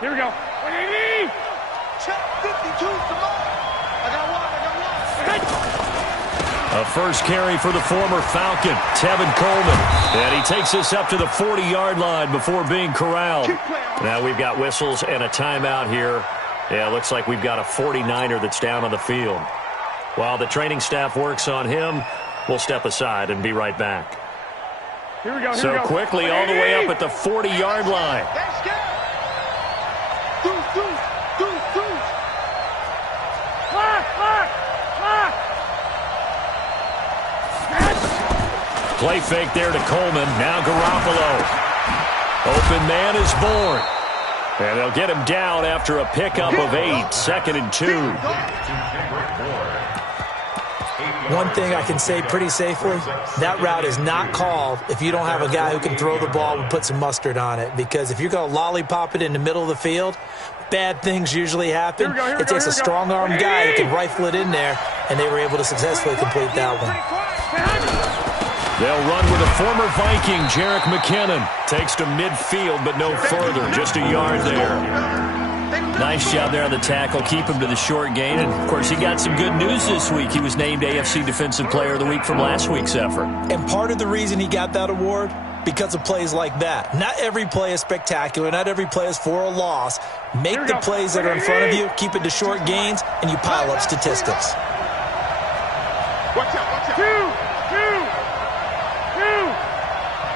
Here we go. 180. Check 52. Come on. I got one. A first carry for the former Falcon, Tevin Coleman. And he takes us up to the 40-yard line before being corralled. Now we've got whistles and a timeout here. Yeah, it looks like we've got a 49er that's down on the field. While the training staff works on him, we'll step aside and be right back. Here we go. So quickly all the way up at the 40-yard line. Play fake there to Coleman. Now Garoppolo. Open man is born. And they'll get him down after a pickup of 8. 2nd and 2. One thing I can say pretty safely, that route is not called if you don't have a guy who can throw the ball and put some mustard on it. Because if you're going to lollipop it in the middle of the field, bad things usually happen. It takes a strong-armed guy who can rifle it in there, and they were able to successfully complete that one. They'll run with a former Viking, Jerick McKinnon. Takes to midfield, but no further. Just a yard there. Nice job there on the tackle. Keep him to the short gain. And, of course, he got some good news this week. He was named AFC Defensive Player of the Week from last week's effort. And part of the reason he got that award, because of plays like that. Not every play is spectacular. Not every play is for a loss. Make the plays that are in front of you, keep it to short gains, and you pile up statistics. Watch out. Two.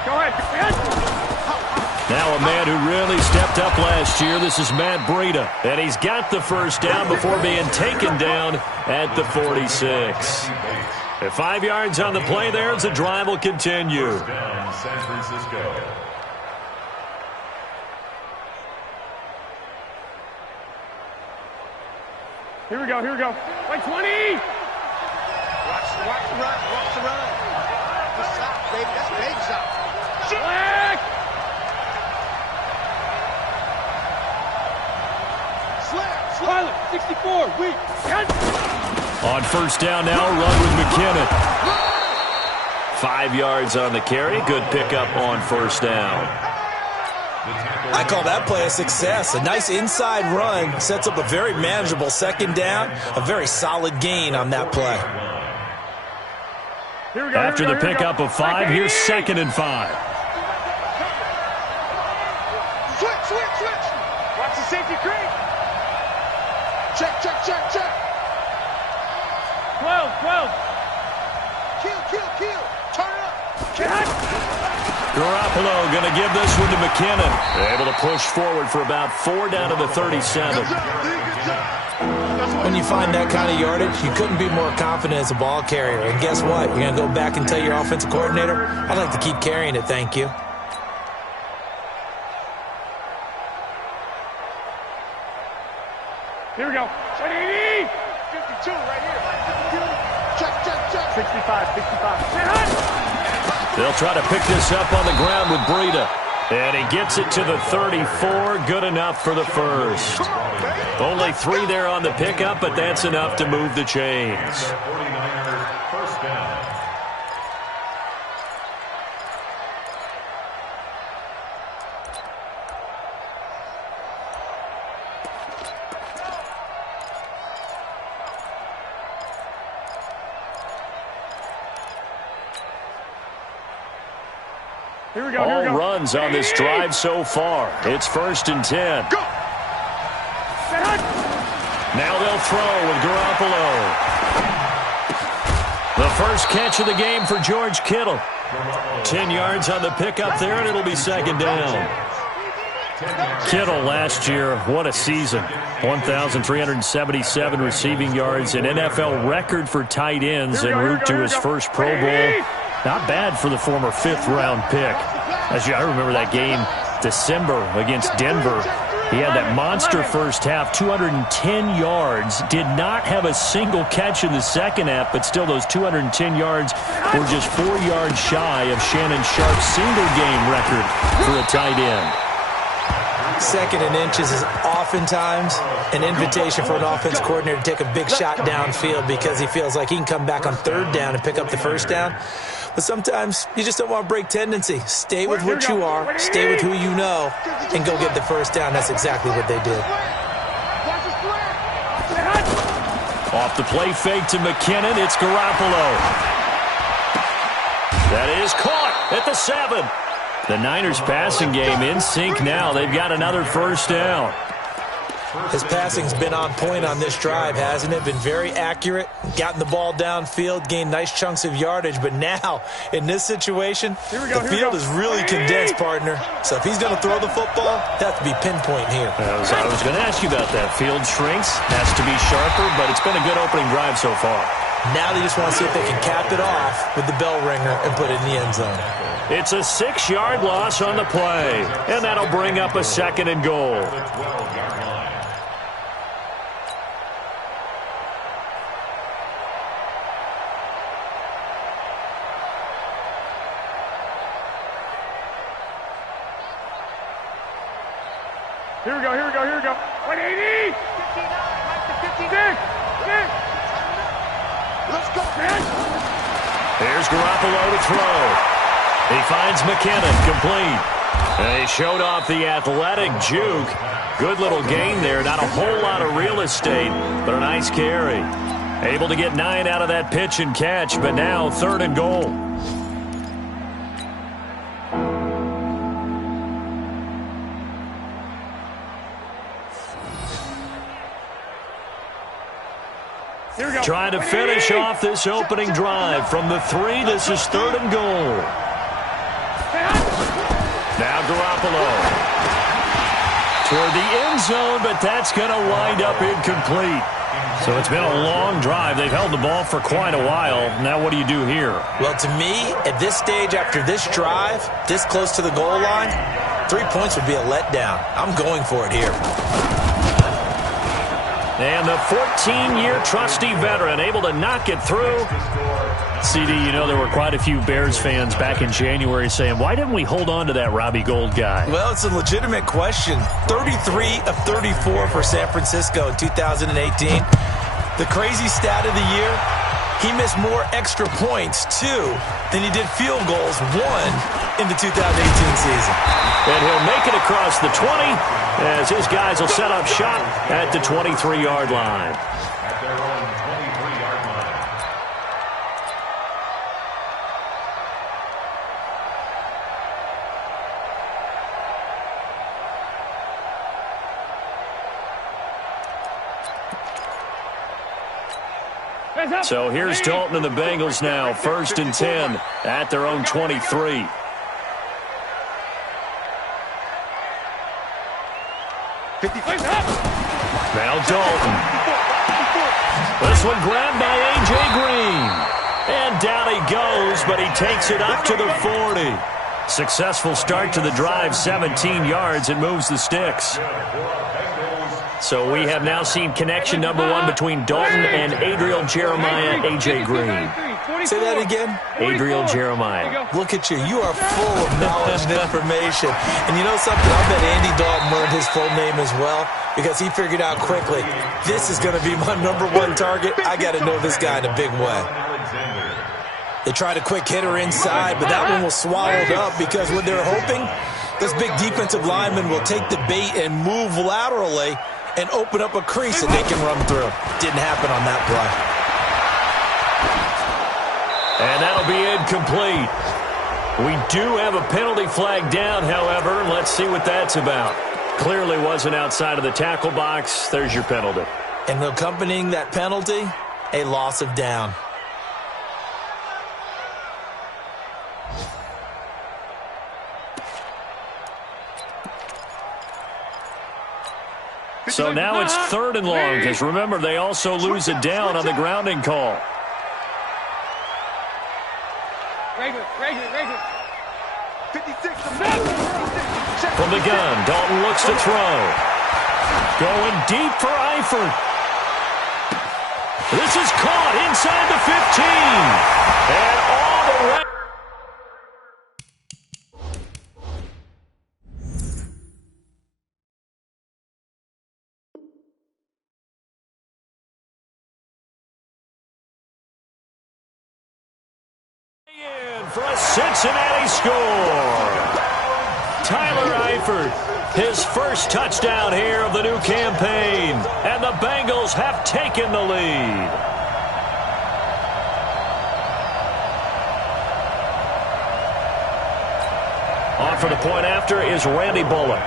Go ahead. Now a man who really stepped up last year. This is Matt Breida. And he's got the first down before being taken down at the 46. At 5 yards on the play there as the drive will continue. San Francisco. Here we go. Like 20. Watch the run. Good shot, baby. That's a big shot. Black. Slam. 64. Weak. On first down now, run with McKinnon. 5 yards on the carry. Good pickup on first down. I call that play a success. A nice inside run sets up a very manageable second down. A very solid gain on that play. After the pickup of 5, here's 2nd and 5. Switch. Watch the safety creep. Check. 12. Kill. Turn up. Garoppolo going to give this one to McKinnon. They're able to push forward for about 4 down to the 37. When you find that kind of yardage, you couldn't be more confident as a ball carrier. And guess what? You're going to go back and tell your offensive coordinator, I'd like to keep carrying it, thank you. Here we go. 180. 52 right here. Check. 65. They'll try to pick this up on the ground with Breida. And he gets it to the 34. Good enough for the first. Only 3 there on the pickup, but that's enough to move the chains. 49er first down. Here we go. All runs on this drive so far. It's 1st and 10. Go. Now they'll throw with Garoppolo. The first catch of the game for George Kittle. 10 yards on the pickup there, and it'll be 2nd down. Kittle last year, what a season. 1,377 receiving yards, an NFL record for tight ends en route to his first Pro Bowl. Not bad for the former 5th-round pick. I remember that game, December against Denver. He had that monster first half, 210 yards. Did not have a single catch in the second half, but still those 210 yards were just 4 yards shy of Shannon Sharp's single-game record for a tight end. 2nd and inches is oftentimes an invitation for an offense coordinator to take a big shot downfield because he feels like he can come back on 3rd down and pick up the first down. But sometimes you just don't want to break tendency. Stay with what you are, stay with who you know, and go get the first down. That's exactly what they did. Off the play fake to McKinnon, it's Garoppolo. That is caught at the 7. The Niners passing game in sync now. They've got another first down. His passing's been on point on this drive, hasn't it? Been very accurate, gotten the ball downfield, gained nice chunks of yardage. But now, in this situation, the field is really condensed, partner. So if he's going to throw the football, that has to be pinpoint here. I was going to ask you about that. Field shrinks, has to be sharper, but it's been a good opening drive so far. Now they just want to see if they can cap it off with the bell ringer and put it in the end zone. It's a 6-yard loss on the play, and that'll bring up a 2nd and goal. Here we go, here we go, here we go. 180! 56! Let's go, man. Here's Garoppolo to throw. He finds McKinnon, complete. And he showed off the athletic juke. Good little gain there. Not a whole lot of real estate, but a nice carry. Able to get 9 out of that pitch and catch, but now 3rd and goal. Trying to finish off this opening drive from the 3. This is 3rd and goal. Now Garoppolo toward the end zone, but that's going to wind up incomplete. So it's been a long drive. They've held the ball for quite a while. Now what do you do here? Well, to me, at this stage, after this drive, this close to the goal line, 3 points would be a letdown. I'm going for it here. And the 14-year trusty veteran able to knock it through. CD, you know there were quite a few Bears fans back in January saying, why didn't we hold on to that Robbie Gould guy? Well, it's a legitimate question. 33 of 34 for San Francisco in 2018. The crazy stat of the year, he missed more extra points, 2, than he did field goals, 1, in the 2018 season. And he'll make it across the 20 as his guys will set up shop at the 23-yard line. At their own 23-yard line. So here's Dalton and the Bengals now, 1st and 10 at their own 23. Now Dalton. This one grabbed by A.J. Green. And down he goes, but he takes it up to the 40. Successful start to the drive, 17 yards, and moves the sticks. So we have now seen connection number 1 between Dalton and Adriel Jeremiah, A.J. Green. Say that again. Adriel Jeremiah. Look at you. You are full of knowledge and information. And you know something? I bet Andy Dalton learned his full name as well because he figured out quickly, this is going to be my number 1 target. I got to know this guy in a big way. They tried a quick hitter inside, but that one was swallowed up because what they're hoping, this big defensive lineman will take the bait and move laterally and open up a crease that they can run through. Didn't happen on that play. And that'll be incomplete. We do have a penalty flag down, however. Let's see what that's about. Clearly wasn't outside of the tackle box. There's your penalty. And accompanying that penalty, a loss of down. So now it's 3rd and long because, remember, they also lose it down on the grounding call. From the gun, Dalton looks to throw. Going deep for Eifert. This is caught inside the 15. And all the way. for a Cincinnati score. Tyler Eifert, his first touchdown here of the new campaign. And the Bengals have taken the lead. On for the point after is Randy Bullock.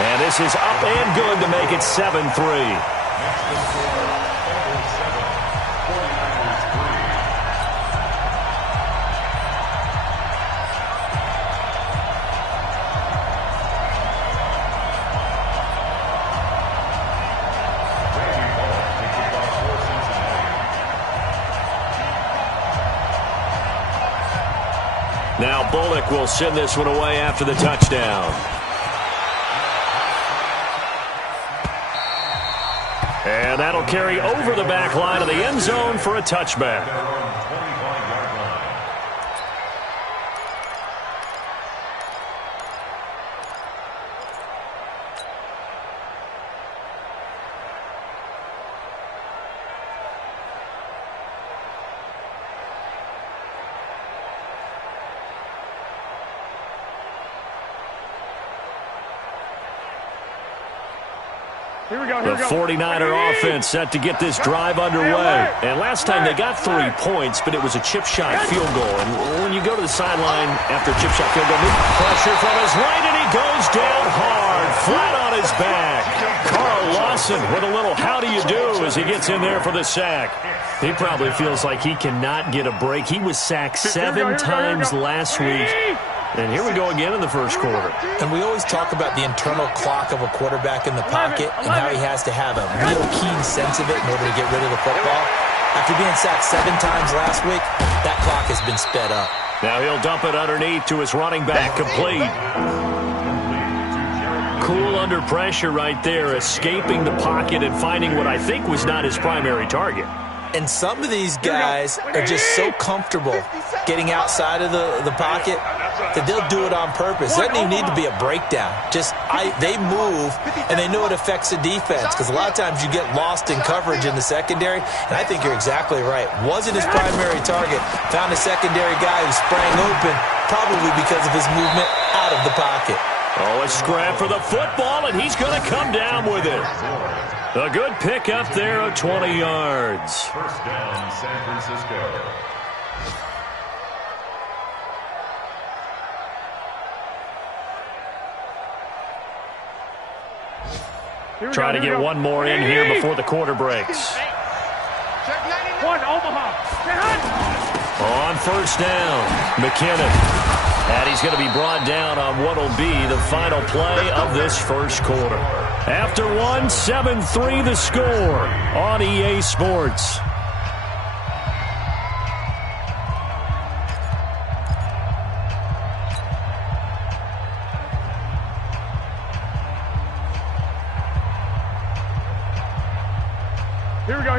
And this is up and good to make it 7-3. Now Bullock will send this one away after the touchdown. And that'll carry over the back line of the end zone for a touchback. The 49er offense set to get this drive underway. And last time they got 3 points, but it was a chip shot field goal. And when you go to the sideline after a chip shot field goal, pressure from his right, and he goes down hard, flat on his back. Carl Lawson with a little how do you do as he gets in there for the sack. He probably feels like he cannot get a break. He was sacked 7 times last week. And here we go again in the first quarter. And we always talk about the internal clock of a quarterback in the pocket and how he has to have a real keen sense of it in order to get rid of the football. After being sacked 7 times last week, that clock has been sped up. Now he'll dump it underneath to his running back, complete. Cool under pressure right there, escaping the pocket and finding what I think was not his primary target. And some of these guys are just so comfortable getting outside of the pocket that they'll do it on purpose. It doesn't even need to be a breakdown. They move, and they know it affects the defense because a lot of times you get lost in coverage in the secondary, and I think you're exactly right. Wasn't his primary target. Found a secondary guy who sprang open, probably because of his movement out of the pocket. Oh, a scrap for the football, and he's going to come down with it. A good pick up there of 20 yards. First down, San Francisco. Trying to get one more in here before the quarter breaks. One, Omaha. On first down, McKinnon. And he's going to be brought down on what will be the final play of this first quarter. After one, 7-3 the score on EA Sports.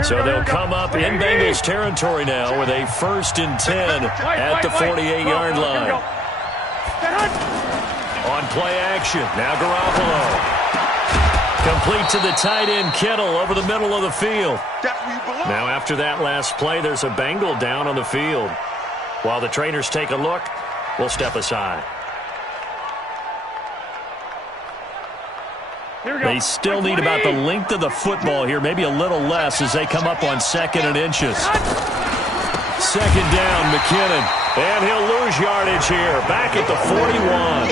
So they'll come up in Bengals territory now with a 1st and 10 at the 48-yard line. On play action, now Garoppolo. Complete to the tight end, Kittle, over the middle of the field. Now after that last play, there's a Bengal down on the field. While the trainers take a look, we'll step aside. They still need about the length of the football here, maybe a little less as they come up on 2nd and inches. 2nd down, McKinnon. And he'll lose yardage here, back at the 41.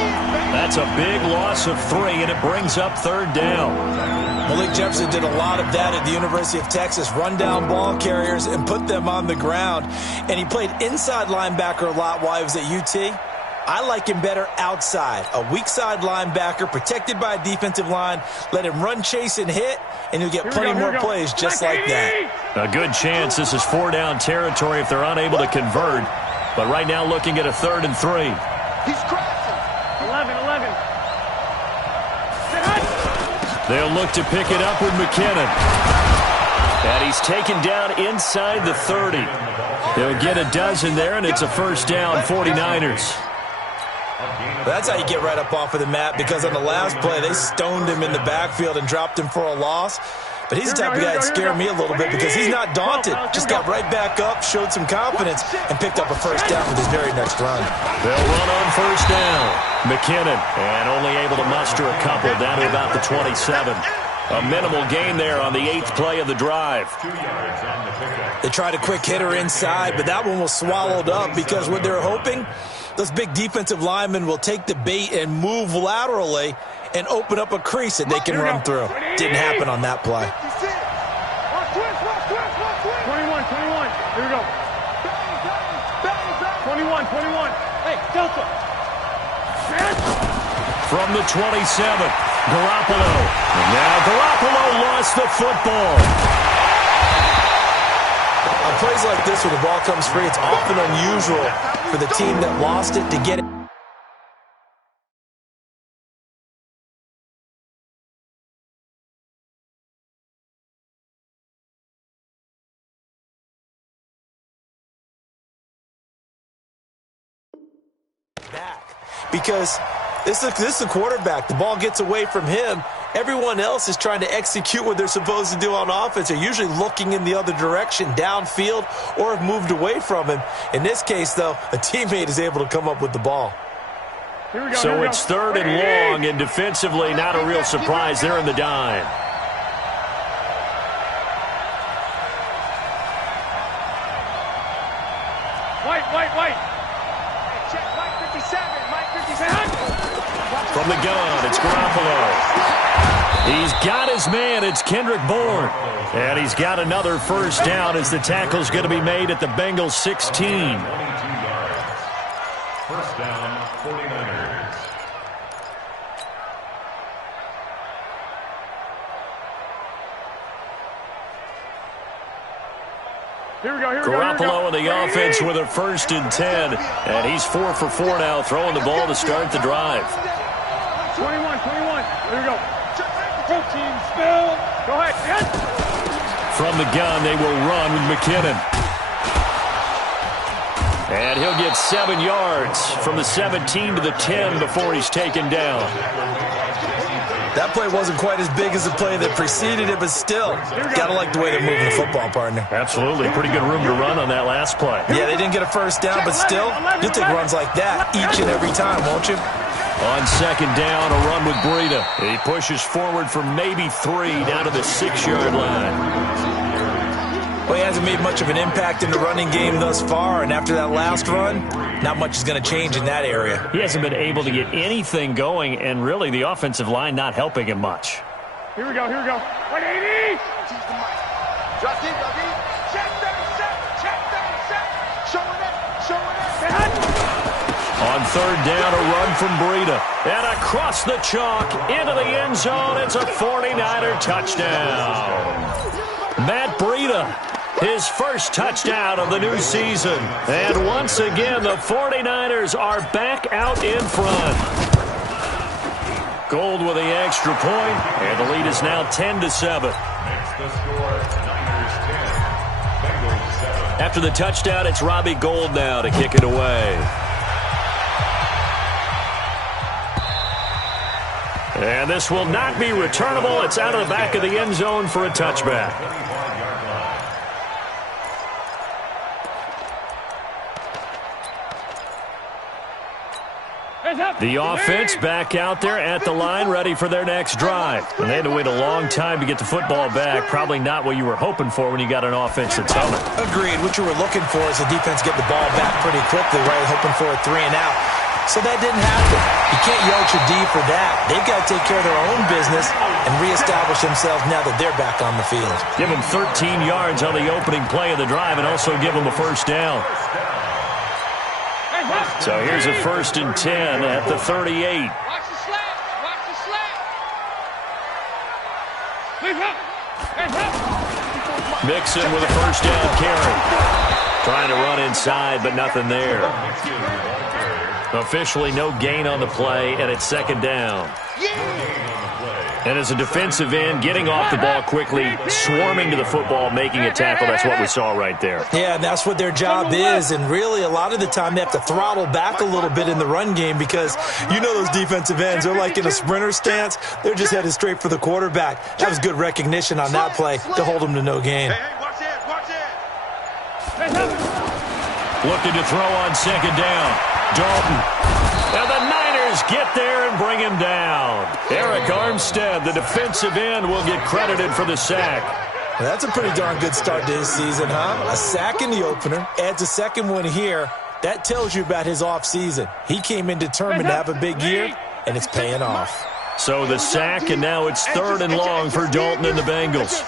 That's a big loss of 3, and it brings up 3rd down. Malik Jefferson did a lot of that at the University of Texas, run down ball carriers and put them on the ground. And he played inside linebacker a lot while he was at UT. I like him better outside. A weak side linebacker protected by a defensive line. Let him run, chase, and hit, and you'll get plenty more plays just like that. A good chance this is 4-down territory if they're unable to convert. But right now looking at a 3rd and 3. He's crossing. 11. They'll look to pick it up with McKinnon. And he's taken down inside the 30. They'll get a dozen there, and it's a 1st down, 49ers. That's how you get right up off of the mat, because on the last play, they stoned him in the backfield and dropped him for a loss. But he's the type of guy that scared me a little bit because he's not daunted. Just got right back up, showed some confidence, and picked up a first down with his very next run. They'll run on first down. McKinnon, and only able to muster a couple down to about the 27. A minimal gain there on the 8th play of the drive. They tried a quick hitter inside, but that one was swallowed up because what they're hoping, those big defensive linemen will take the bait and move laterally and open up a crease that they can run through. Didn't happen on that play. 21. Here we go. 21. Hey, Delta. From the 27, Garoppolo. And now Garoppolo lost the football. On plays like this where the ball comes free, it's often unusual for the team that lost it to get it. Because this is the quarterback. The ball gets away from him. Everyone else is trying to execute what they're supposed to do on offense. They're usually looking in the other direction, downfield, or have moved away from him. In this case, though, a teammate is able to come up with the ball. So it's 3rd and long, and defensively, not a real surprise. They're in the dime. White. From the gun, it's Garoppolo. He's got his man. It's Kendrick Bourne. And he's got another first down as the tackle's going to be made at the Bengals 16. First down, 49ers. Here we go. Garoppolo in the offense with a 1st and 10. And he's 4 for 4 now, throwing the ball to start the drive. 21. Here we go. 15, spill. Go ahead. Yes. From the gun, they will run with McKinnon. And he'll get 7 yards from the 17 to the 10 before he's taken down. That play wasn't quite as big as the play that preceded it, but still, got to like the way they're moving the football, partner. Absolutely. Pretty good room to run on that last play. Yeah, they didn't get a first down, but still, you'll take runs like that each and every time, won't you? On 2nd down, a run with Breida. He pushes forward for maybe 3 down to the 6-yard line. Well, he hasn't made much of an impact in the running game thus far, and after that last run, not much is going to change in that area. He hasn't been able to get anything going, and really the offensive line not helping him much. Here we go. 180. Justin, check that, show it. On 3rd down, a run from Breida. And across the chalk, into the end zone, it's a 49er touchdown. Matt Breida, his first touchdown of the new season. And once again, the 49ers are back out in front. Gold with the extra point, and the lead is now 10-7. Makes the score, Niners 10, Bengals 7. After the touchdown, it's Robbie Gould now to kick it away. And this will not be returnable. It's out of the back of the end zone for a touchback. The offense back out there at the line, ready for their next drive. And they had to wait a long time to get the football back. Probably not what you were hoping for when you got an offense that's humming. Agreed. What you were looking for is the defense get the ball back pretty quickly, right? Hoping for a 3 and out. So that didn't happen. You can't yell at your D for that. They've got to take care of their own business and reestablish themselves now that they're back on the field. Give them 13 yards on the opening play of the drive and also give them a first down. So here's a 1st and 10 at the 38. Watch the slap. Mixon with a first down carry. Trying to run inside, but nothing there. Officially no gain on the play, and it's second down. And as a defensive end, getting off the ball quickly, swarming to the football, making a tackle, that's what we saw right there. Yeah, and that's what their job is, and really a lot of the time they have to throttle back a little bit in the run game because you know those defensive ends, they're like in a sprinter stance. They're just headed straight for the quarterback. That was good recognition on that play to hold them to no gain. Looking to throw on second down. Dalton. And the Niners get there and bring him down. Eric Armstead, the defensive end, will get credited for the sack. Well, that's a pretty darn good start to his season, huh? A sack in the opener, adds a second one here. That tells you about his offseason. He came in determined to have a big year, and it's paying off. So the sack, and now it's 3rd and long for Dalton and the Bengals.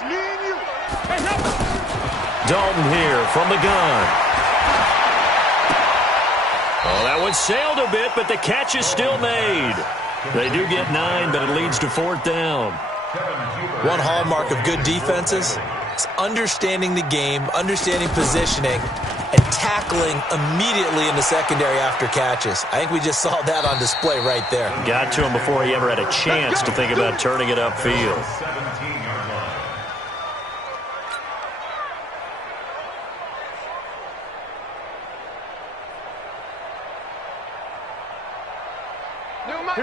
Dalton here from the gun. Oh, that one sailed a bit, but the catch is still made. They do get 9, but it leads to 4th down. One hallmark of good defenses is understanding the game, understanding positioning, and tackling immediately in the secondary after catches. I think we just saw that on display right there. Got to him before he ever had a chance to think about turning it upfield.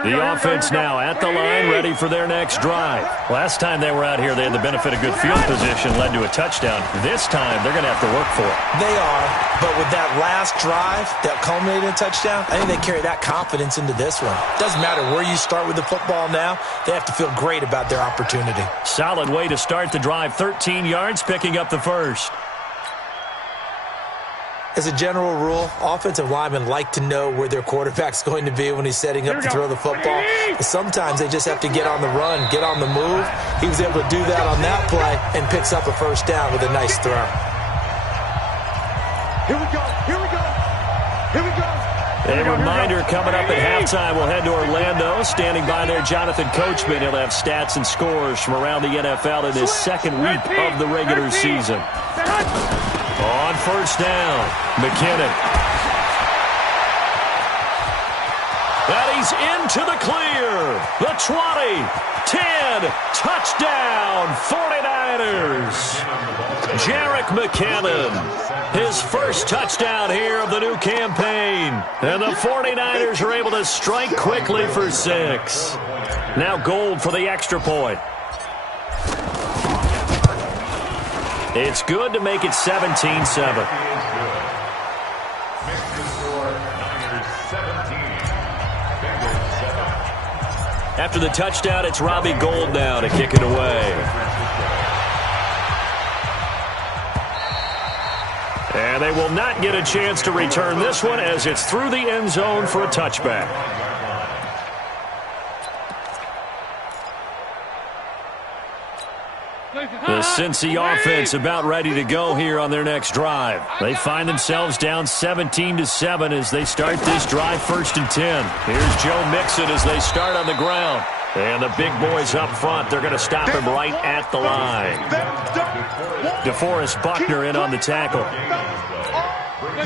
The offense now at the line, ready for their next drive. Last time they were out here, they had the benefit of good field position, led to a touchdown. This time, they're going to have to work for it. They are, but with that last drive that culminated in a touchdown, I think they carry that confidence into this one. Doesn't matter where you start with the football now, they have to feel great about their opportunity. Solid way to start the drive, 13 yards, picking up the first. As a general rule, offensive linemen like to know where their quarterback's going to be when he's setting up to throw the football. But sometimes they just have to get on the run, get on the move. He was able to do that on that play and picks up a first down with a nice throw. Here we go. Here we go. Here we go. A reminder coming up at halftime, we'll head to Orlando. Standing by there, Jonathan Coachman. He'll have stats and scores from around the NFL in his second week of the regular season. On first down, McKinnon. And he's into the clear. The 20, 10, touchdown, 49ers. Jerick McKinnon, his first touchdown here of the new campaign. And the 49ers are able to strike quickly for 6. Now Gold for the extra point. It's good to make it 17-7. After the touchdown, it's Robbie Gould now to kick it away. And they will not get a chance to return this one as it's through the end zone for a touchback. The Cincy offense about ready to go here on their next drive. They find themselves down 17-7 as they start this drive 1st and 10. Here's Joe Mixon as they start on the ground. And the big boys up front, they're going to stop him right at the line. DeForest Buckner in on the tackle.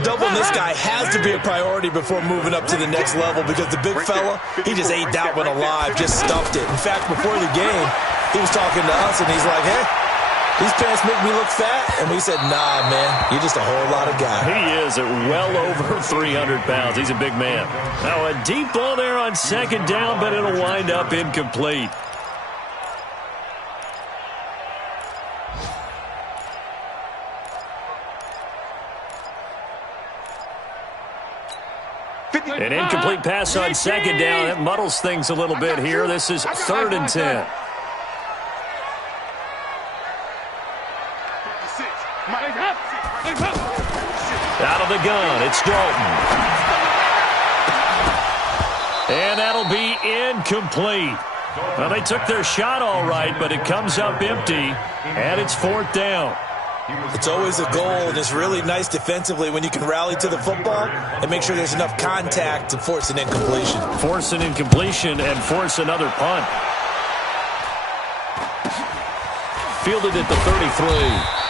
Doubling this guy has to be a priority before moving up to the next level because the big fella, he just ate that one alive, just stuffed it. In fact, before the game, he was talking to us, and he's like, hey, these pants make me look fat. And we said, nah, man, you're just a whole lot of guy. He is at well over 300 pounds. He's a big man. Now, a deep ball there on second down, but it'll wind up incomplete. An incomplete pass on second down. That muddles things a little bit here. This is 3rd and 10. Out of the gun, it's Dalton. And that'll be incomplete. Well, they took their shot all right, but it comes up empty, and it's 4th down. It's always a goal, and it's really nice defensively when you can rally to the football and make sure there's enough contact to force an incompletion. Force an incompletion and force another punt. Fielded at the 33.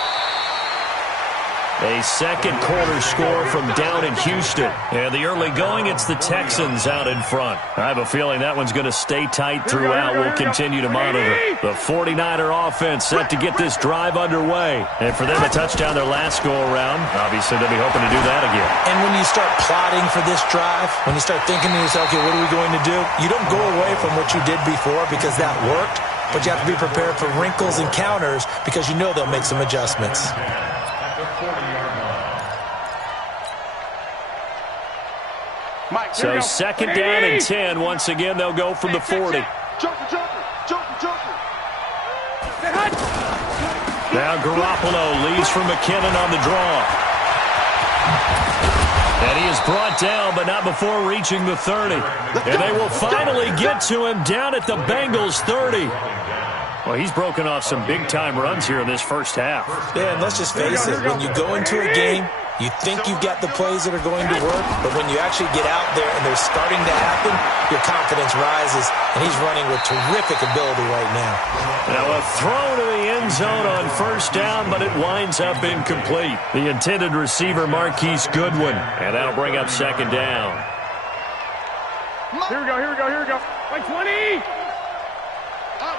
A second quarter score from down in Houston. And the early going, it's the Texans out in front. I have a feeling that one's going to stay tight throughout. We'll continue to monitor. The 49er offense set to get this drive underway. And for them to touchdown their last go-around, obviously they'll be hoping to do that again. And when you start plotting for this drive, when you start thinking to yourself, okay, what are we going to do? You don't go away from what you did before because that worked, but you have to be prepared for wrinkles and counters because you know they'll make some adjustments. So second down and 10. Once again, they'll go from the 40. Now Garoppolo leads from McKinnon on the draw. And he is brought down, but not before reaching the 30. And they will finally get to him down at the Bengals 30. Well, he's broken off some big-time runs here in this first half. Yeah, and let's just face it. When you go into a game, you think you've got the plays that are going to work, but when you actually get out there and they're starting to happen, your confidence rises, and he's running with terrific ability right now. Now a throw to the end zone on first down, but it winds up incomplete. The intended receiver, Marquise Goodwin, and that'll bring up second down. Here we go. Like 20.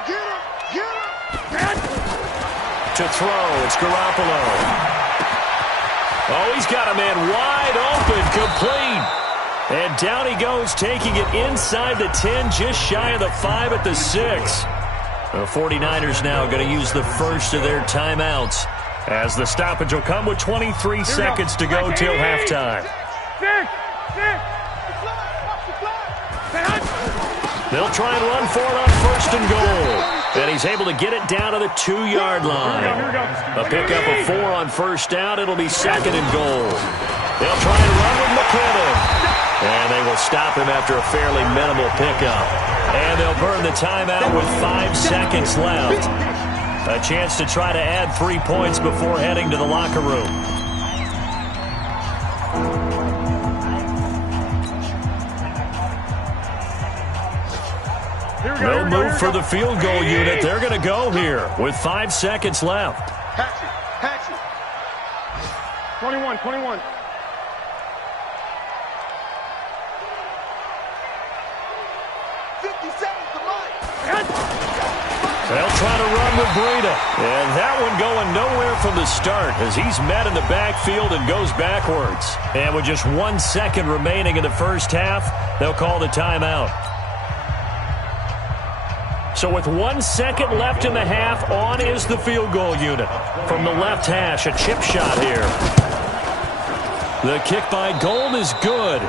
Get him. To throw, it's Garoppolo. Oh, he's got a man wide open, complete. And down he goes, taking it inside the 10, just shy of the 5 at the 6. The 49ers now going to use the first of their timeouts, as the stoppage will come with 23 seconds to go till halftime. They'll try and run for it on first and goal. And he's able to get it down to the 2-yard line. A pickup of 4 on first down. It'll be second and goal. They'll try and run with McKinnon. And they will stop him after a fairly minimal pickup. And they'll burn the timeout with 5 seconds left. A chance to try to add 3 points before heading to the locker room. No move for the field goal unit. They're going to go here with 5 seconds left. Hatchet. 21. 50 seconds to Mike. They'll try to run with Breida. And that one going nowhere from the start as he's met in the backfield and goes backwards. And with just 1 second remaining in the first half, they'll call the timeout. So with 1 second left in the half, on is the field goal unit. From the left hash, a chip shot here. The kick by Gold is good.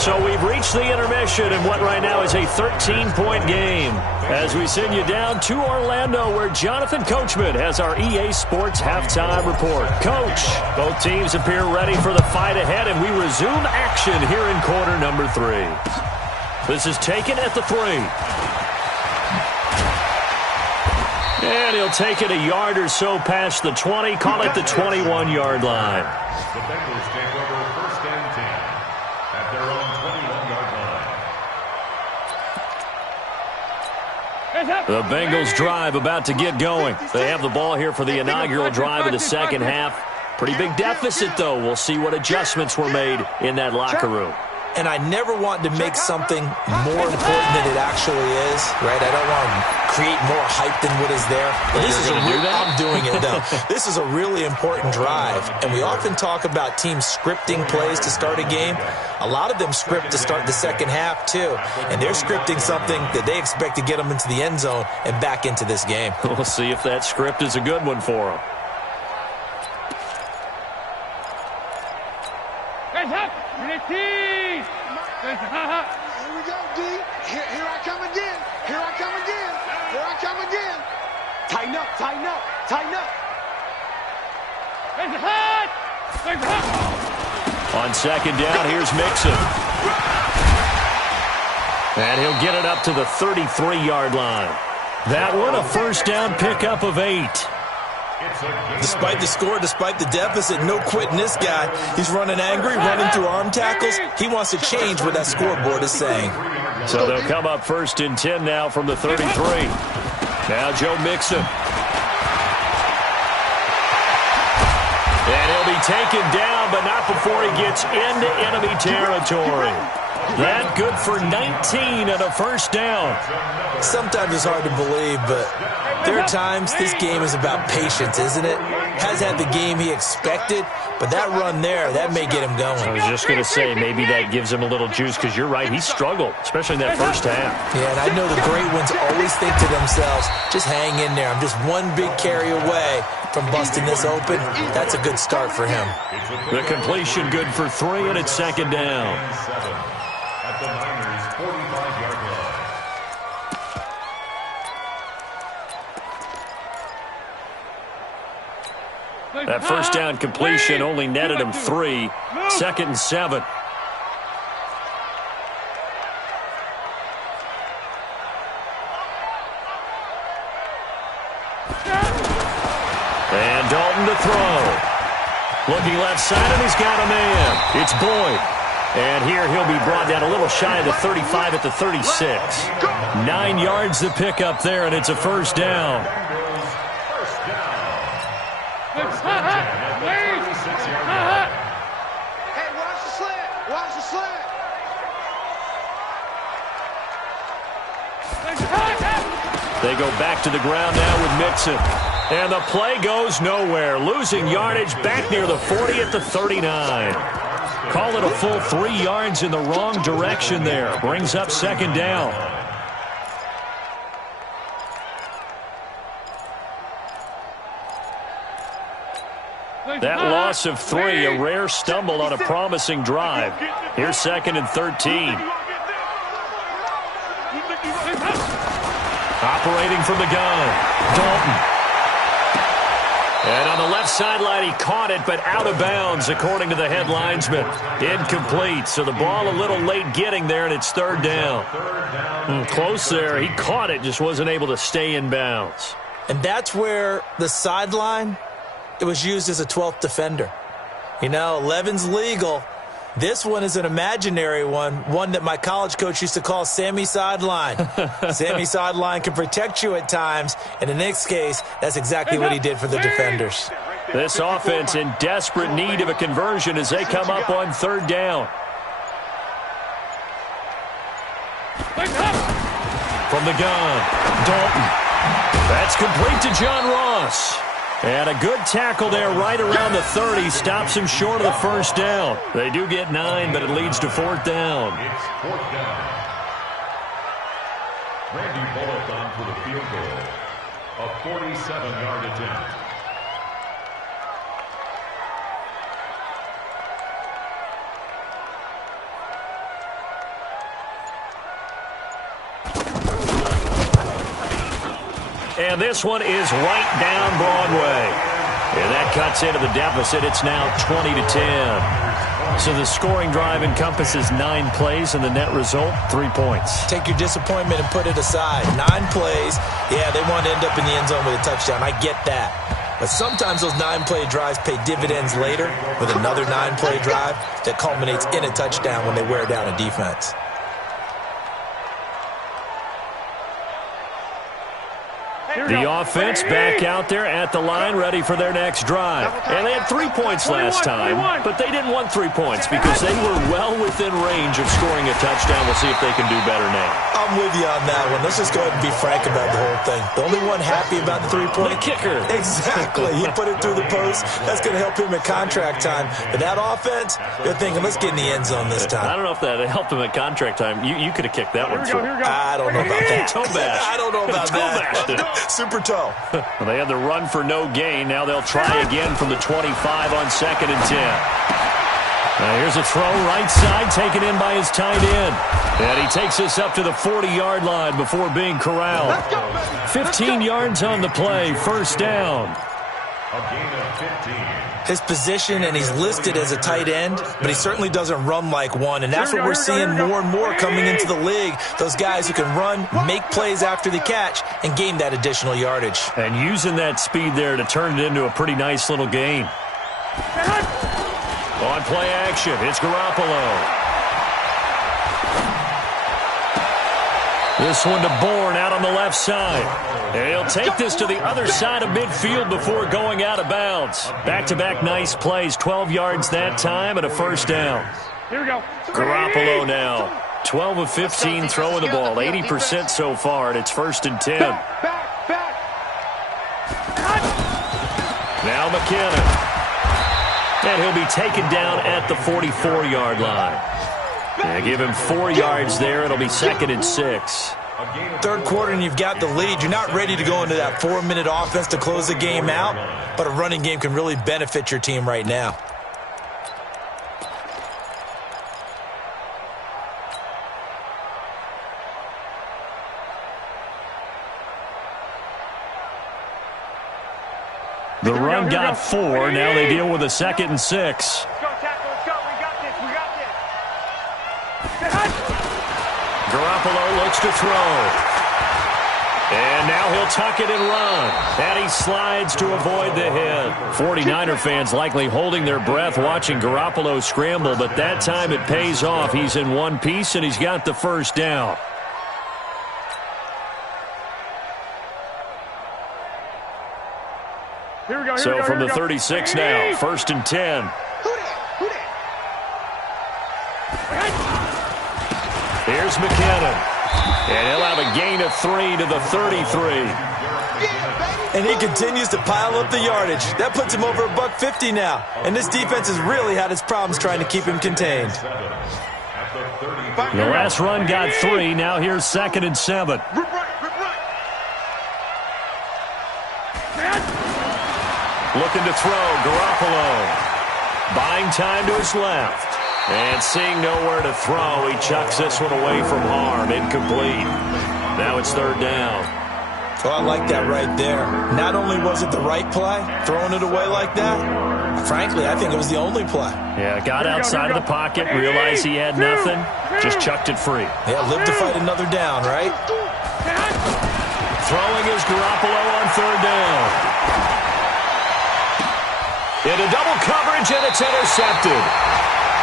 So we've reached the intermission in what right now is a 13-point game. As we send you down to Orlando, where Jonathan Coachman has our EA Sports halftime report. Coach, both teams appear ready for the fight ahead, and we resume action here in quarter number 3. This is taken at the 3. And he'll take it a yard or so past the 20, call it the 21-yard line. The Bengals take over first and 10 at their own 21-yard line. The Bengals drive about to get going. They have the ball here for the inaugural drive of the second half. Pretty big deficit, though. We'll see what adjustments were made in that locker room. And I never want to make something more important than it actually is, right? I don't want to create more hype than what is there. But this is I'm doing it, though. This is a really important drive. And we often talk about teams scripting plays to start a game. A lot of them script to start the second half, too. And they're scripting something that they expect to get them into the end zone and back into this game. We'll see if that script is a good one for them. Here we go, D. Here I come again. Tighten up. On second down, here's Mixon. And he'll get it up to the 33-yard line. That one, a first down pickup of 8. Despite the score, despite the deficit, no quitting this guy. He's running angry, running through arm tackles. He wants to change what that scoreboard is saying. So they'll come up first and 10 now from the 33. Now Joe Mixon. And he'll be taken down, but not before he gets into enemy territory. That good for 19 and a first down. Sometimes it's hard to believe, but there are times this game is about patience, isn't it? Has had the game he expected, but that run there, that may get him going. I was just going to say, maybe that gives him a little juice, because you're right, he struggled, especially in that first half. Yeah, and I know the great ones always think to themselves, just hang in there. I'm just one big carry away from busting this open. That's a good start for him. The completion good for 3, and it's second down. At the Niners' 45-yard line. That first down completion only netted him 3. Second and 7. And Dalton to throw. Looking left side, and he's got a man. It's Boyd. And here he'll be brought down a little shy of the 35 at the 36. 9 yards to pick up there, and it's a first down. Hey, watch the slant. Watch the slant. They go back to the ground now with Mixon. And the play goes nowhere. Losing yardage back near the 40 at the 39. Call it a full 3 yards in the wrong direction there. Brings up second down. That loss of 3, a rare stumble on a promising drive. Here's second and 13. Operating from the gun, Dalton. And on the left sideline, he caught it, but out of bounds, according to the head linesman. Incomplete, so the ball a little late getting there, and it's third down. Close there. He caught it, just wasn't able to stay in bounds. And that's where the sideline, it was used as a 12th defender. You know, 11's legal. This one is an imaginary one that my college coach used to call Sammy Sideline. Sammy Sideline can protect you at times, and in this case, that's exactly what he did for the defenders. This offense in desperate need of a conversion as they come up on third down. From the gun, Dalton. That's complete to John Ross. And a good tackle there right around the 30. Stops him short of the first down. They do get 9, but it leads to fourth down. It's fourth down. Randy Bullock on for the field goal. A 47-yard attempt. And this one is right down Broadway. And that cuts into the deficit. It's now 20-10. So the scoring drive encompasses 9 plays, and the net result, 3 points. Take your disappointment and put it aside. 9 plays, yeah, they want to end up in the end zone with a touchdown. I get that. But sometimes those 9-play drives pay dividends later with another 9-play drive that culminates in a touchdown when they wear down a defense. The offense back out there at the line, ready for their next drive. And they had 3 points last time, but they didn't want 3 points because they were well within range of scoring a touchdown. We'll see if they can do better now. I'm with you on that one. Let's just go ahead and be frank about the whole thing. The only one happy about the 3-point? The kicker. Exactly. He put it through the post. That's going to help him at contract time. But that offense, they're thinking, let's get in the end zone this time. I don't know if that helped him at contract time. You could have kicked that one through. I don't know about that. Toe bash. I don't know about that. Super toe. Well, they had the run for no gain. Now they'll try again from the 25 on second and 10. Now here's a throw right side taken in by his tight end. And he takes us up to the 40-yard line before being corralled. 15 yards on the play, first down. A gain of 15. His position, and he's listed as a tight end, but he certainly doesn't run like one, and that's what we're seeing more and more coming into the league. Those guys who can run, make plays after the catch, and gain that additional yardage. And using that speed there to turn it into a pretty nice little gain. On play action, it's Garoppolo. This one to Bourne out on the left left side. And he'll take this to the other side of midfield before going out of bounds. Back-to-back nice plays, 12 yards that time and a first down. Here we go. Garoppolo now, 12 of 15 throwing the ball, 80% so far, and it's 1st and 10. Back. Now McKinnon. And he'll be taken down at the 44-yard line. Yeah, give him 4 yards there. It'll be 2nd and 6. Third quarter and you've got the lead. You're not ready to go into that 4-minute offense to close the game out, but a running game can really benefit your team right now. The run got 4. Now they deal with a 2nd and 6. Let's go, tackle. Let's go. We got this. Garoppolo looks to throw. And now he'll tuck it and run. And he slides to avoid the hit. 49er fans likely holding their breath watching Garoppolo scramble, but that time it pays off. He's in one piece, and he's got the first down. So from the 36 now, 1st and 10. Here's McKinnon. And he'll have a gain of 3 to the 33. And he continues to pile up the yardage. That puts him over $150 now. And this defense has really had its problems trying to keep him contained. The last run got 3. Now here's 2nd and 7. Looking to throw, Garoppolo. Buying time to his left. And seeing nowhere to throw, he chucks this one away from harm. Incomplete. Now it's 3rd down. Oh, I like that right there. Not only was it the right play, throwing it away like that, frankly, I think it was the only play. Yeah, got outside of the pocket, realized he had nothing, just chucked it free. Yeah, live to fight another down, right? Throwing is Garoppolo on 3rd down. Into double coverage, and it's intercepted.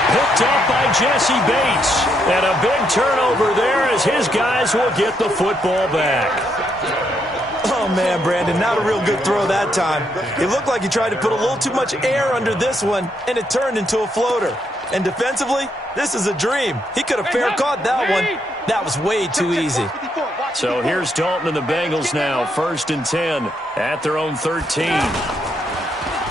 Picked up by Jesse Bates. And a big turnover there as his guys will get the football back. Oh, man, Brandon, not a real good throw that time. It looked like he tried to put a little too much air under this one, and it turned into a floater. And defensively, this is a dream. He could have fair caught that one. That was way too easy. So here's Dalton and the Bengals now, 1st and 10 at their own 13.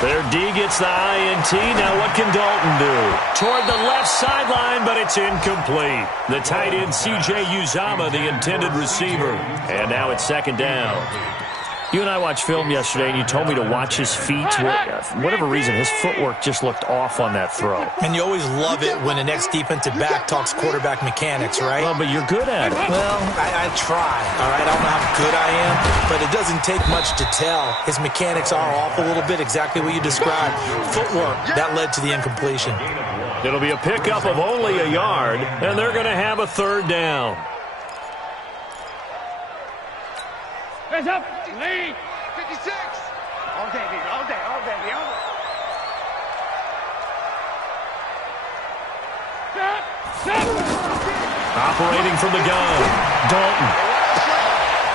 Their D gets the INT. Now what can Dalton do? Toward the left sideline, but it's incomplete. The tight end, C.J. Uzama, the intended receiver. And now it's 2nd down. You and I watched film yesterday, and you told me to watch his feet. For whatever reason, his footwork just looked off on that throw. And you always love it when an ex-defensive back talks quarterback mechanics, right? Well, but you're good at it. Well, I try, all right? I don't know how good I am, but it doesn't take much to tell. His mechanics are off a little bit, exactly what you described. Footwork, that led to the incompletion. It'll be a pickup of only a yard, and they're going to have a 3rd down. Hands up. Lead. 56. All day, baby. All day. Operating from the gun, Dalton.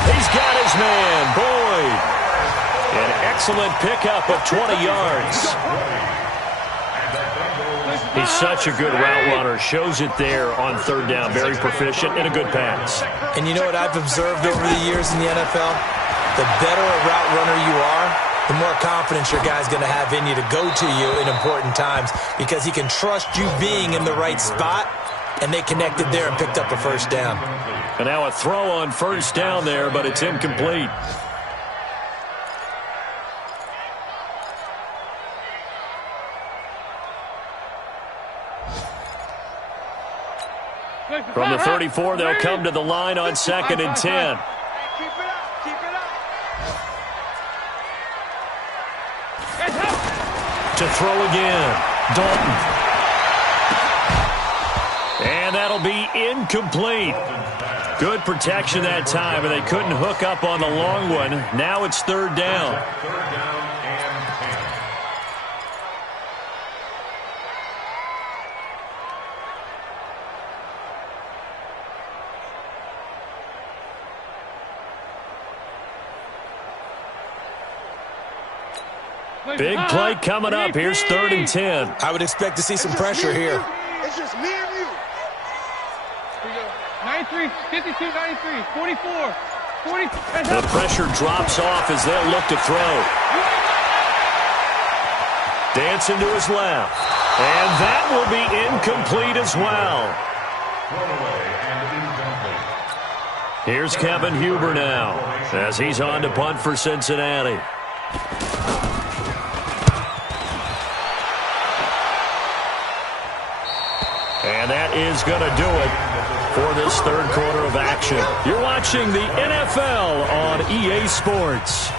He's got his man, Boyd. An excellent pickup of 20 yards. He's such a good route runner. Shows it there on 3rd down. Very proficient and a good pass. And you know what I've observed over the years in the NFL? The better a route runner you are, the more confidence your guy's going to have in you to go to you in important times because he can trust you being in the right spot, and they connected there and picked up a 1st down. And now a throw on 1st down there, but it's incomplete. From the 34, they'll come to the line on 2nd and 10. To throw again, Dalton. And that'll be incomplete. Good protection that time, and they couldn't hook up on the long one. Now it's 3rd down. Big play coming up. Here's 3rd and 10. I would expect to see some pressure here. It's just me and you. 93, 52, 93, 44, 40. The pressure drops off as they'll look to throw. Dancing to his left. And that will be incomplete as well. Here's Kevin Huber now as he's on to punt for Cincinnati. And that is going to do it for this 3rd quarter of action. You're watching the NFL on EA Sports.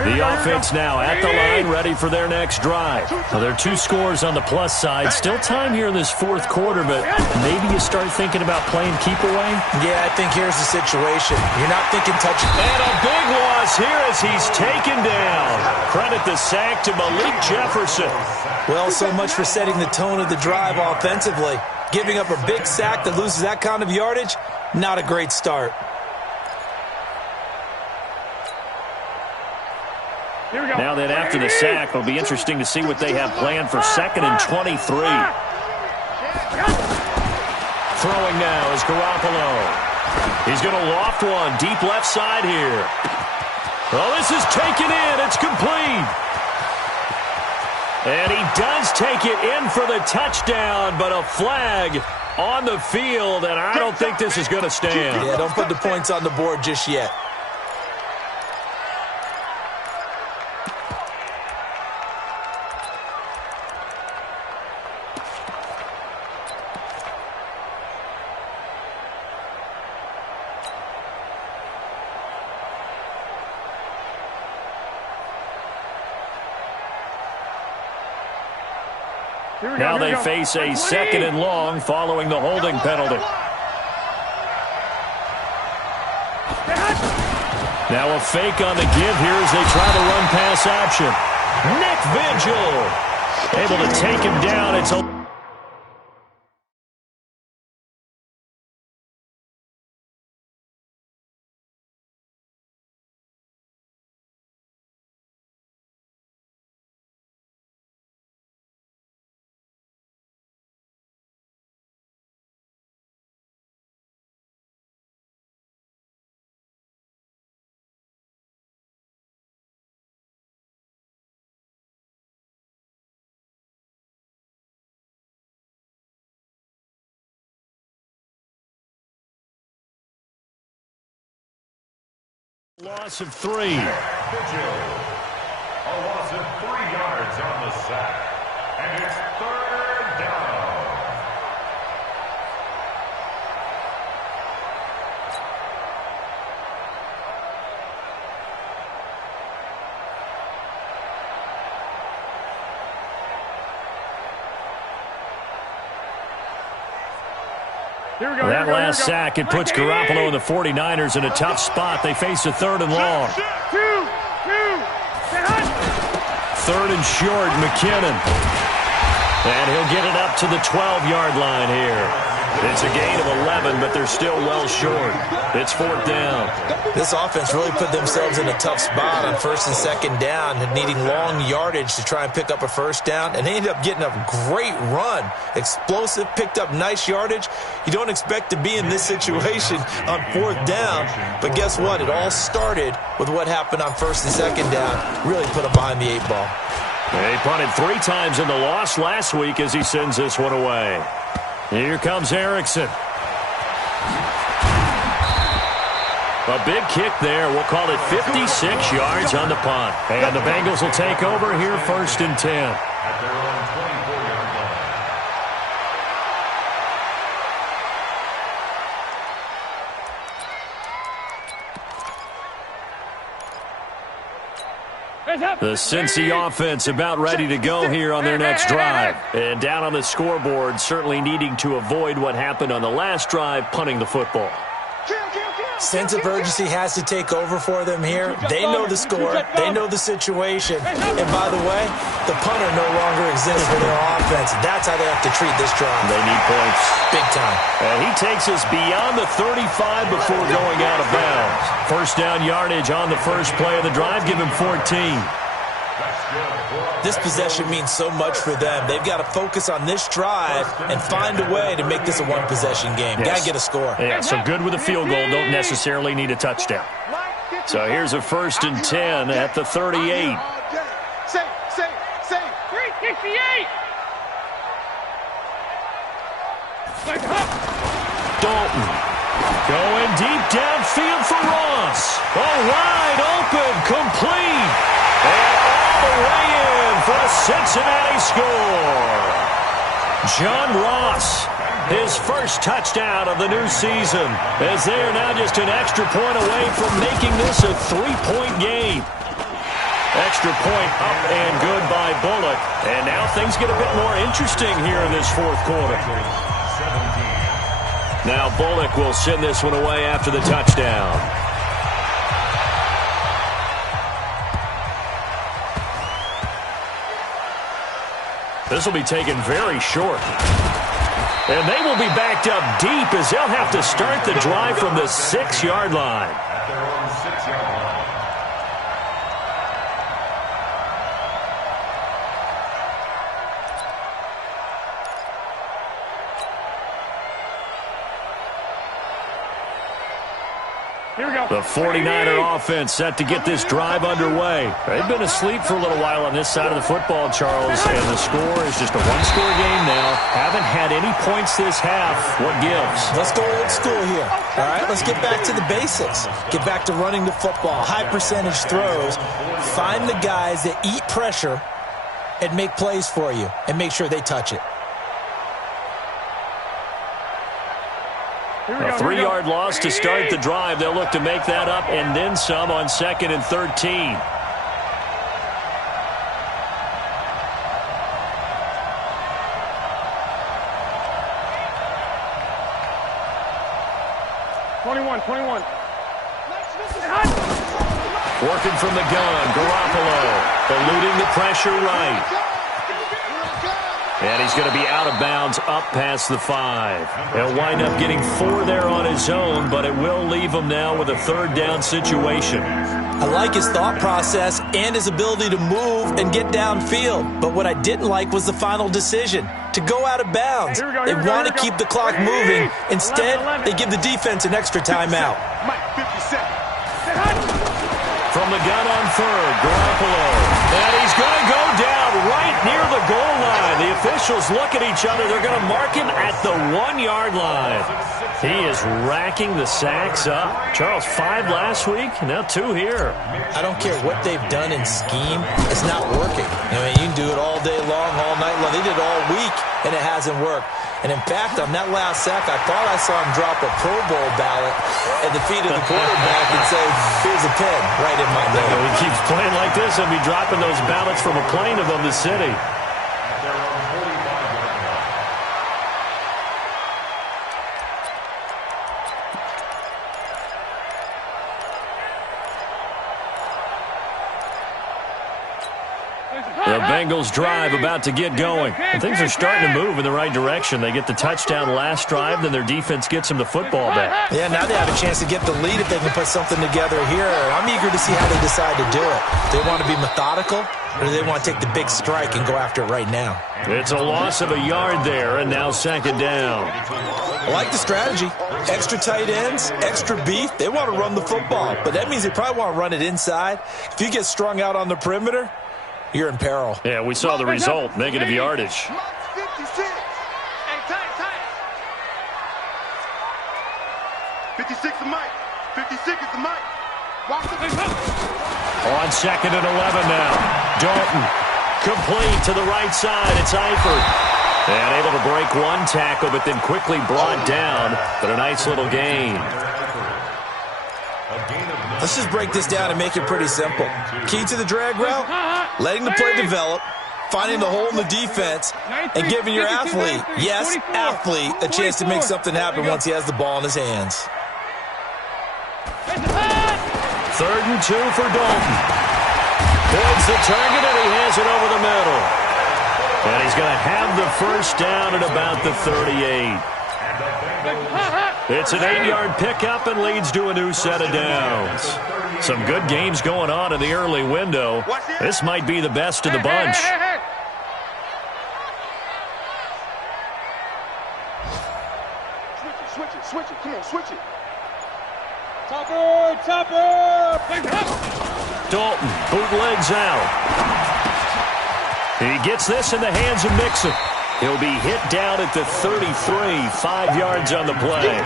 The offense now at the line, ready for their next drive. Now, there are 2 scores on the plus side. Still time here in this 4th quarter, but maybe you start thinking about playing keep away? Yeah, I think here's the situation. You're not thinking touch. And a big loss here as he's taken down. Credit the sack to Malik Jefferson. Well, so much for setting the tone of the drive offensively. Giving up a big sack that loses that kind of yardage, not a great start. Now then, after the sack, it'll be interesting to see what they have planned for 2nd and 23. Throwing now is Garoppolo. He's going to loft one deep left side here. Oh, this is taken in. It's complete. And he does take it in for the touchdown, but a flag on the field, and I don't think this is going to stand. Yeah, don't put the points on the board just yet. Now they face a 2nd and long following the holding penalty. Now a fake on the give here as they try to run pass option. Nick Vigil able to take him down. It's a loss of 3. A loss of 3 yards on the sack. And it's 3rd down. That last sack, it puts Garoppolo and the 49ers in a tough spot. They face a 3rd and long. 3rd and short, McKinnon. And he'll get it up to the 12-yard line here. It's a gain of 11, but they're still well short. It's 4th down. This offense really put themselves in a tough spot on 1st and 2nd down, needing long yardage to try and pick up a 1st down, and they ended up getting a great run. Explosive, picked up nice yardage. You don't expect to be in this situation on 4th down, but guess what? It all started with what happened on 1st and 2nd down. Really put them behind the 8 ball. They punted 3 times in the loss last week as he sends this one away. Here comes Erickson. A big kick there. We'll call it 56 yards on the punt. And the Bengals will take over here 1st and 10. At their own 24-yard line. The Cincy offense about ready to go here on their next drive. And down on the scoreboard, certainly needing to avoid what happened on the last drive, punting the football. Sense of urgency has to take over for them here. They know the score. They know the situation. And by the way, the punter no longer exists for their offense. That's how they have to treat this drive. They need points. Big time. And he takes us beyond the 35 before going out of bounds. First down yardage on the first play of the drive. Give him 14. This possession means so much for them. They've got to focus on this drive and find a way to make this a one-possession game. Yes. Got to get a score. Yeah, so good with a field goal. Don't necessarily need a touchdown. So here's a 1st and 10 at the 38. Say. 368. Dalton going deep downfield for Ross. Wide open, complete. And all the way in for a Cincinnati score. John Ross, his first touchdown of the new season, as they are now just an extra point away from making this a 3-point game. Extra point up and good by Bullock. And now things get a bit more interesting here in this fourth quarter. Now Bullock will send this one away after the touchdown. This will be taken very short. And they will be backed up deep as they'll have to start the drive from the 6-yard line. At their own 6-yard line. Here we go. The 49er offense set to get this drive underway. They've been asleep for a little while on this side of the football, Charles, and the score is just a one-score game now. Haven't had any points this half. What gives? Let's go old school here. All right, let's get back to the basics. Get back to running the football, high percentage throws. Find the guys that eat pressure and make plays for you and make sure they touch it. A 3-yard loss to start the drive. They'll look to make that up and then some on 2nd and 13. Working from the gun, Garoppolo eluding the pressure right. And he's going to be out of bounds up past the 5. He'll wind up getting 4 there on his own, but it will leave him now with a 3rd down situation. I like his thought process and his ability to move and get downfield. But what I didn't like was the final decision, to go out of bounds. They want to keep the clock moving. Instead, they give the defense an extra timeout. From the gun on 3rd, Garoppolo. And he's going to go down right near the goal line. The officials look at each other. They're going to mark him at the 1-yard line. He is racking the sacks up. Charles, 5 last week, now 2 here. I don't care what they've done in scheme. It's not working. I mean, you can do it all day long, all night long. They did it all week, and it hasn't worked. And in fact, on that last sack, I thought I saw him drop a Pro Bowl ballot at the feet of the quarterback and say, here's a pin right in my name. He keeps playing like this and be dropping those ballots from a plane above the city. The Bengals drive about to get going. And things are starting to move in the right direction. They get the touchdown last drive, then their defense gets them the football back. Yeah, now they have a chance to get the lead if they can put something together here. I'm eager to see how they decide to do it. Do they want to be methodical, or do they want to take the big strike and go after it right now? It's a loss of a yard there, and now 2nd down. I like the strategy. Extra tight ends, extra beef. They want to run the football, but that means they probably want to run it inside. If you get strung out on the perimeter, you're in peril. Yeah, we saw the result, negative yardage. 56. Hey, tight. 56 is Mike. 56 is the Mike. On 2nd and 11 now. Dalton complete to the right side. It's Eifert. And able to break one tackle, but then quickly brought down. But a nice little gain. Let's just break this down and make it pretty simple. Key to the drag route, letting the play develop, finding the hole in the defense, and giving your athlete, yes, athlete, a chance to make something happen once he has the ball in his hands. 3rd and 2 for Dalton. Points the target, and he has it over the middle. And he's going to have the first down at about the 38. It's an 8-yard pickup and leads to a new set of downs. Some good games going on in the early window. This might be the best of the bunch. Switch it. Come on, switch it. Topper. Dalton bootlegs out. He gets this in the hands of Mixon. He'll be hit down at the 33, 5 yards on the play.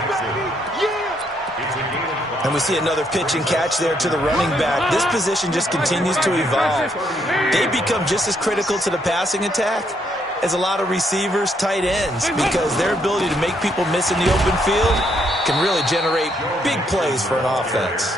And we see another pitch and catch there to the running back. This position just continues to evolve. They become just as critical to the passing attack as a lot of receivers, tight ends, because their ability to make people miss in the open field can really generate big plays for an offense.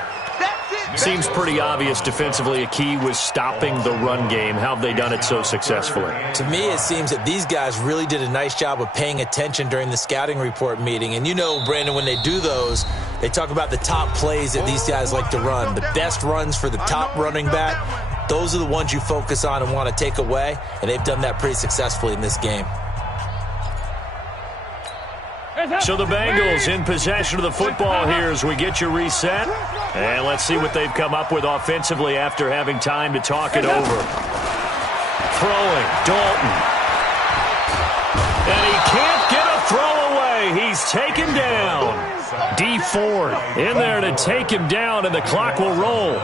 Seems pretty obvious defensively a key was stopping the run game. How have they done it so successfully? To me, it seems that these guys really did a nice job of paying attention during the scouting report meeting. And you know, Brandon, when they do those, they talk about the top plays that these guys like to run. The best runs for the top running back, those are the ones you focus on and want to take away. And they've done that pretty successfully in this game. So the Bengals in possession of the football here as we get you reset. And let's see what they've come up with offensively after having time to talk it over. Throwing, Dalton. And he can't get a throw away. He's taken down. D Ford in there to take him down, and the clock will roll.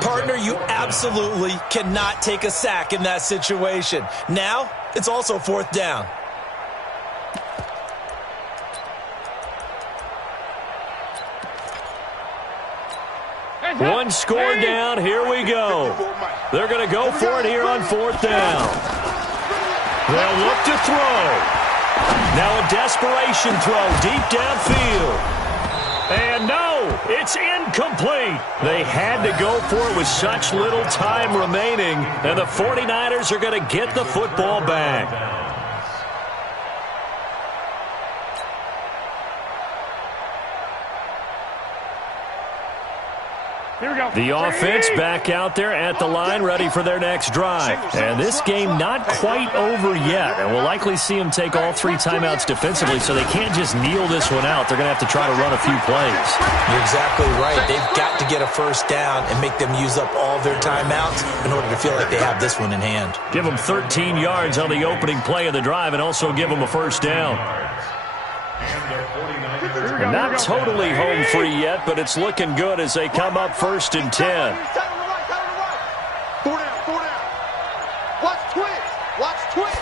Partner, you absolutely cannot take a sack in that situation. Now, it's also 4th down. One score down. Here we go. They're going to go for it here on 4th down. They'll look to throw. Now a desperation throw deep downfield. And no, it's incomplete. They had to go for it with such little time remaining, and the 49ers are going to get the football back. Here we go. The offense back out there at the line, ready for their next drive. And this game not quite over yet. And we'll likely see them take all 3 timeouts defensively, so they can't just kneel this one out. They're going to have to try to run a few plays. You're exactly right. They've got to get a first down and make them use up all their timeouts in order to feel like they have this one in hand. Give them 13 yards on the opening play of the drive and also give them a first down. Not totally home free yet, but it's looking good as they come up 1st and 10. 4 down. Watch twist.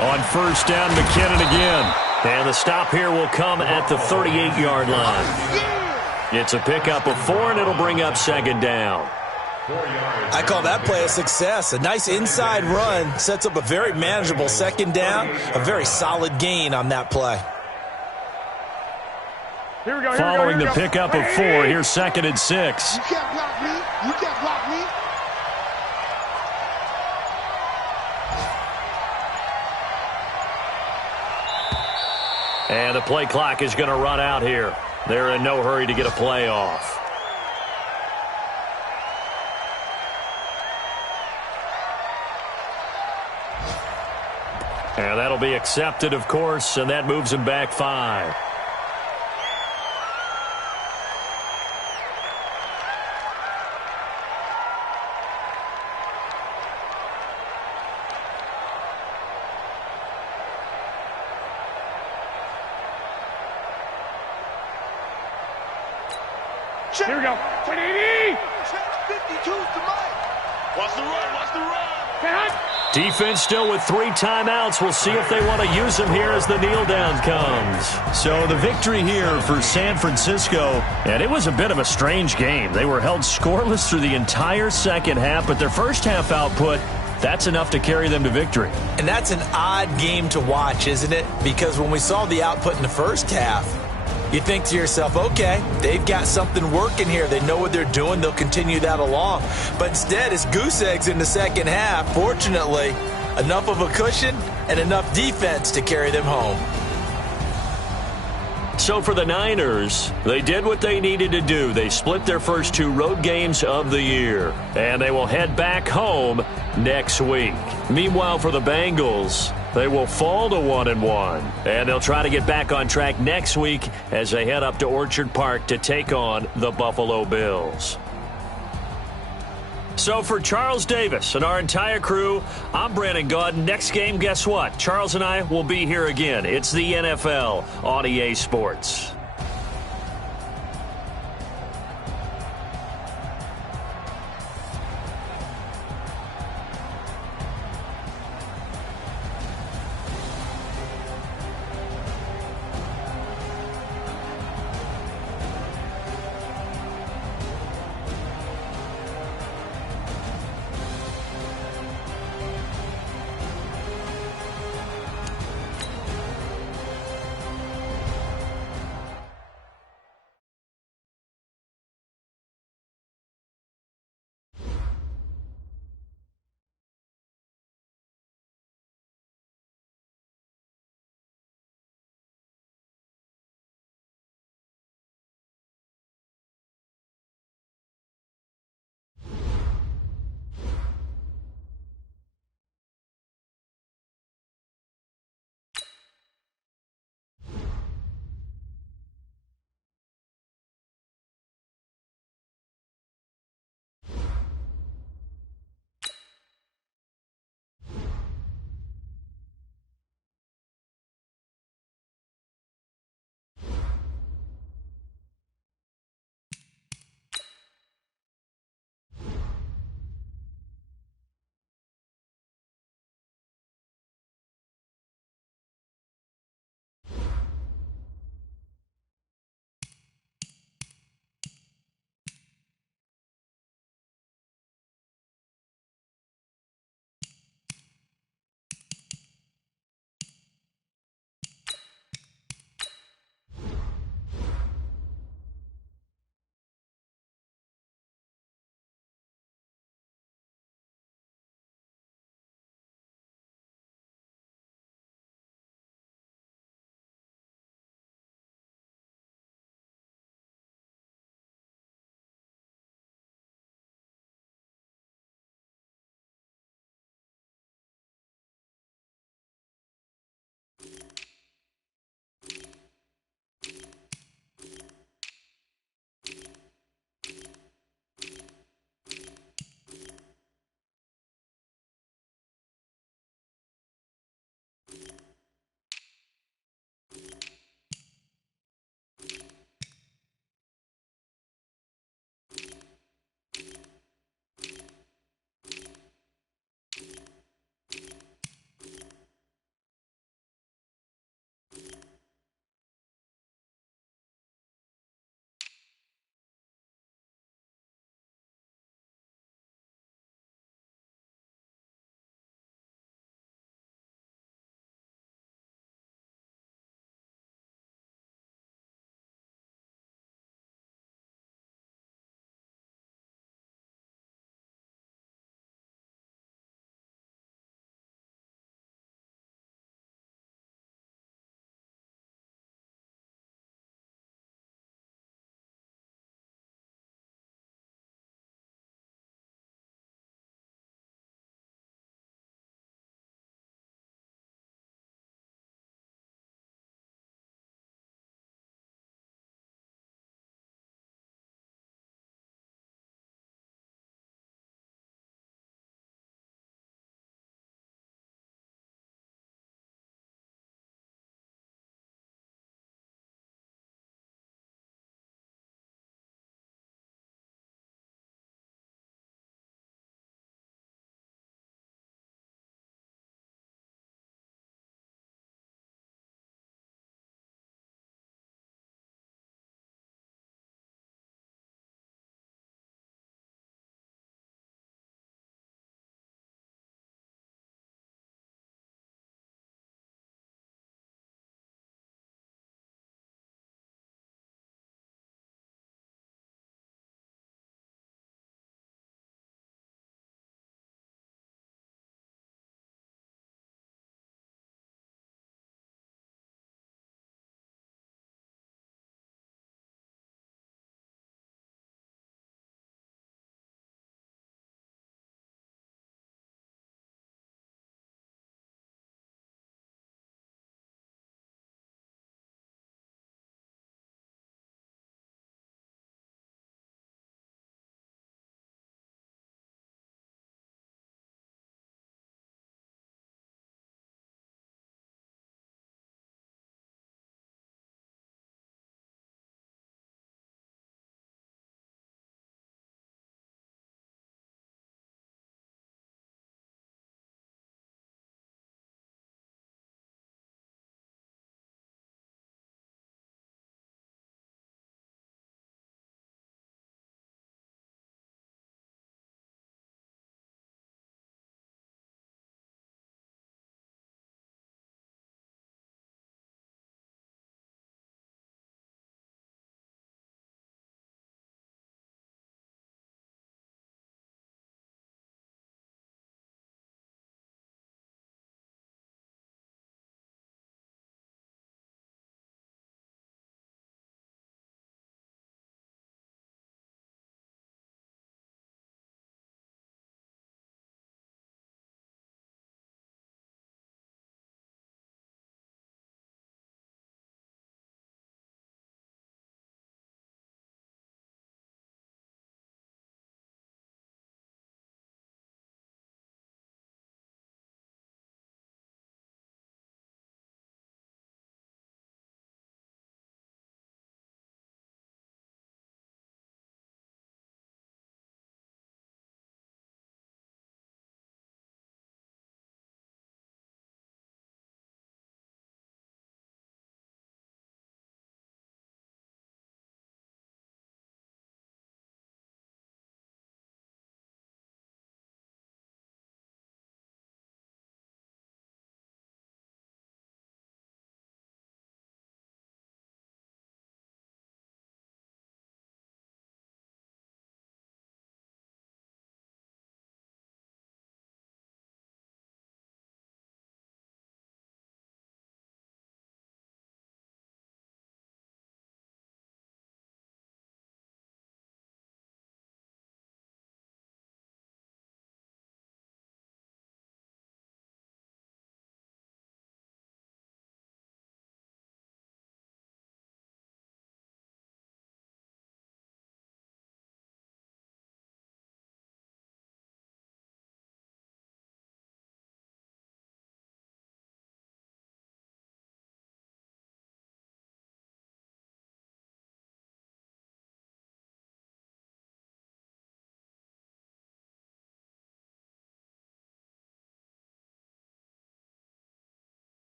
On 1st down, McKinnon again. And the stop here will come at the 38-yard line. It's a pickup of 4, and it'll bring up 2nd down. I call that play a success. A nice inside run sets up a very manageable 2nd down. A very solid gain on that play. Following the pickup of 4, here's 2nd and 6. You can't block me. And the play clock is going to run out here. They're in no hurry to get a play off. And that'll be accepted, of course, and that moves him back 5. Here we go. 180. 52's to Mike. Watch the run. Defense still with 3 timeouts. We'll see if they want to use them here as the kneel down comes. So the victory here for San Francisco, and it was a bit of a strange game. They were held scoreless through the entire second half, but their first half output, that's enough to carry them to victory. And that's an odd game to watch, isn't it? Because when we saw the output in the first half, you think to yourself, okay, they've got something working here. They know what they're doing. They'll continue that along. But instead, it's goose eggs in the second half. Fortunately, enough of a cushion and enough defense to carry them home. So for the Niners, they did what they needed to do. They split their first 2 road games of the year, and they will head back home next week. Meanwhile, for the Bengals, they will fall to 1-1, and they'll try to get back on track next week as they head up to Orchard Park to take on the Buffalo Bills. So for Charles Davis and our entire crew, I'm Brandon Gaudin. Next game, guess what? Charles and I will be here again. It's the NFL on EA Sports.